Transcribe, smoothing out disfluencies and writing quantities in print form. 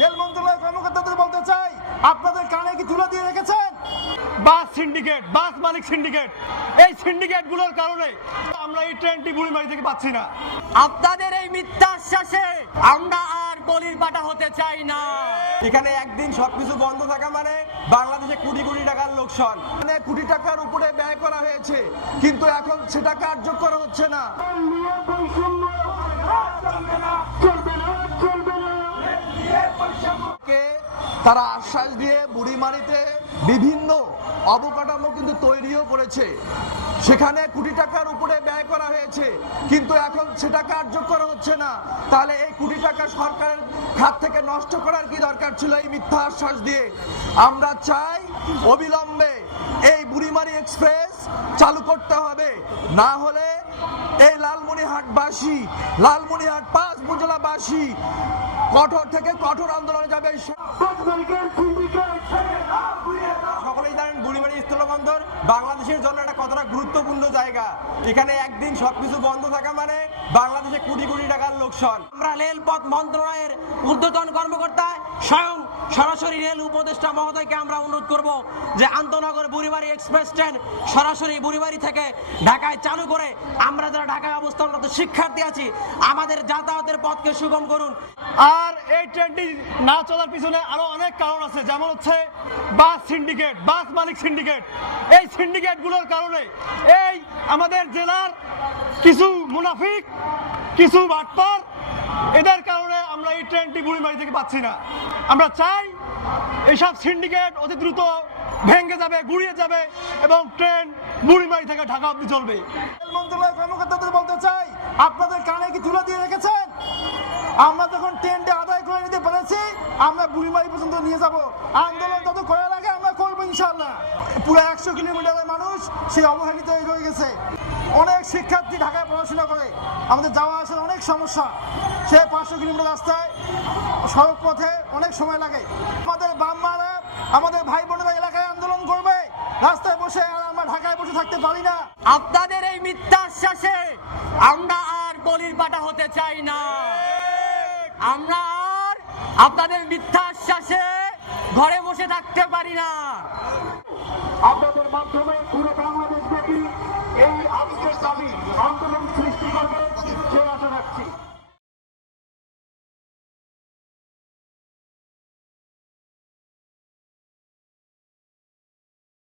Rail মন্ত্রণালয়ের কর্মকর্তাদের বলতে চাই, আপনাদের কানে কি তুলে দিয়ে রেখেছেন? বাস সিন্ডিকেট, বাস মালিক সিন্ডিকেট, এই সিন্ডিকেটগুলোর কারণে আমরা এই ট্রেনটি বুড়িমারি থেকে পাচ্ছি না। আপনাদের এই মিথ্যা আশ্বাসে আমরা আর বলির পাটা হতে চাই না। এখানে একদিন সবকিছু বন্ধ থাকা মানে বাংলাদেশে কোটি কোটি টাকার লোকসান। মানে কোটি টাকার উপরে ব্যয় করা হয়েছে, কিন্তু এখন সেটা কার্যকর হচ্ছে না। তারা আশ্বাস দিয়ে বুড়িমারিতে বিভিন্ন অবকাঠামো কিন্তু তৈরিও করেছে, সেখানে কোটি টাকার উপরে ব্যয় করা হয়েছে, কিন্তু এখন সেটা কার্যকর হচ্ছে না। তাহলে এই কোটি টাকা সরকারের খাত থেকে নষ্ট করার কি দরকার ছিল এই মিথ্যা আশ্বাস দিয়ে? আমরা চাই অবিলম্বে এই বুড়িমারি এক্সপ্রেস চালু করতে হবে, না হলে এই লালমনিরহাটবাসী, লালমনিরহাট 5 উপজেলাবাসী কঠোর থেকে কঠোর আন্দোলনে যাবে। সকলেই জানেন বুড়িমারি স্থলবন্দর বাংলাদেশের জন্য একটা কতটা গুরুত্বপূর্ণ জায়গা। এখানে একদিন সবকিছু বন্ধ থাকা মানে বাংলাদেশে কোটি কোটি টাকার লোকসান। আমরা রেলপথ মন্ত্রণালয়ের ঊর্ধ্বতন কর্মকর্তা স্বয়ং সরাসরি রেল উপদেষ্টা মহোদয়কে আমরা অনুরোধ করব যে আন্তনগর বুড়িমারি এক্সপ্রেস ট্রেন সরাসরি বুড়িমারি থেকে ঢাকায় চালু করে আমরা যারা ঢাকায় অবস্থানরত শিক্ষার্থী আছি আমাদের যাতায়াতের পথকে সুগম করুন। আর এই ট্রেনটি না চলার পিছনে আরো অনেক কারণ আছে, যেমন হচ্ছে বাস সিন্ডিকেট, বাস মালিক সিন্ডিকেট, এই সিন্ডিকেটগুলোর কারণে এই আমাদের জেলার কিছু মুনাফিক, কিছু বাটপার, এদের কারণে আমরা এই ট্রেনটি বুড়িমারি থেকে পাচ্ছি না। আমরা চাই এইসব সিন্ডিকেট অতি দ্রুত ভেঙে যাবে, গুড়িয়ে যাবে এবং ট্রেন বুড়িমারি থেকে ঢাকা অবধি চলবে। রেল মন্ত্রণালয়ের কর্মকর্তাদের বলতে চাই, আপনাদের কানে কি তুলে দিয়ে রেখেছেন? আমরা যখন ট্রেনটা আদায় করে নিতে পেরেছি, আমরা বুড়িমারি পর্যন্ত নিয়ে যাব। আন্দোলন যত করার আগে আমরা করবো ইনশাআল্লাহ। পুরো 100 কিলোমিটারের মানুষ সেই অবহেলিত হয়ে রয়ে গেছে। অনেক শিক্ষার্থী ঢাকায় পড়াশোনা করে, আমাদের যাওয়া আসার অনেক সমস্যা। সে 500 কিলোমিটার রাস্তায় সড়ক পথে অনেক সময় লাগে। আমাদের বাম্মারা, আমাদের ভাই বোনেরা এলাকায় আন্দোলন করবে, রাস্তায় বসে আর আমরা ঢাকায় বসে থাকতে পারি না। আপনাদের এই মিথ্যা আশ্বাসে আমরা আর বলির পাটা হতে চাই না। আমরা আর আপনাদের মিথ্যা আশ্বাসে ঘরে বসে থাকতে পারি না। আপনাদের মাধ্যমে পুরো বাংলাদেশ ব্যাপী এই আজকের দাবি আন্দোলন সৃষ্টি করবে সে আশা রাখছি।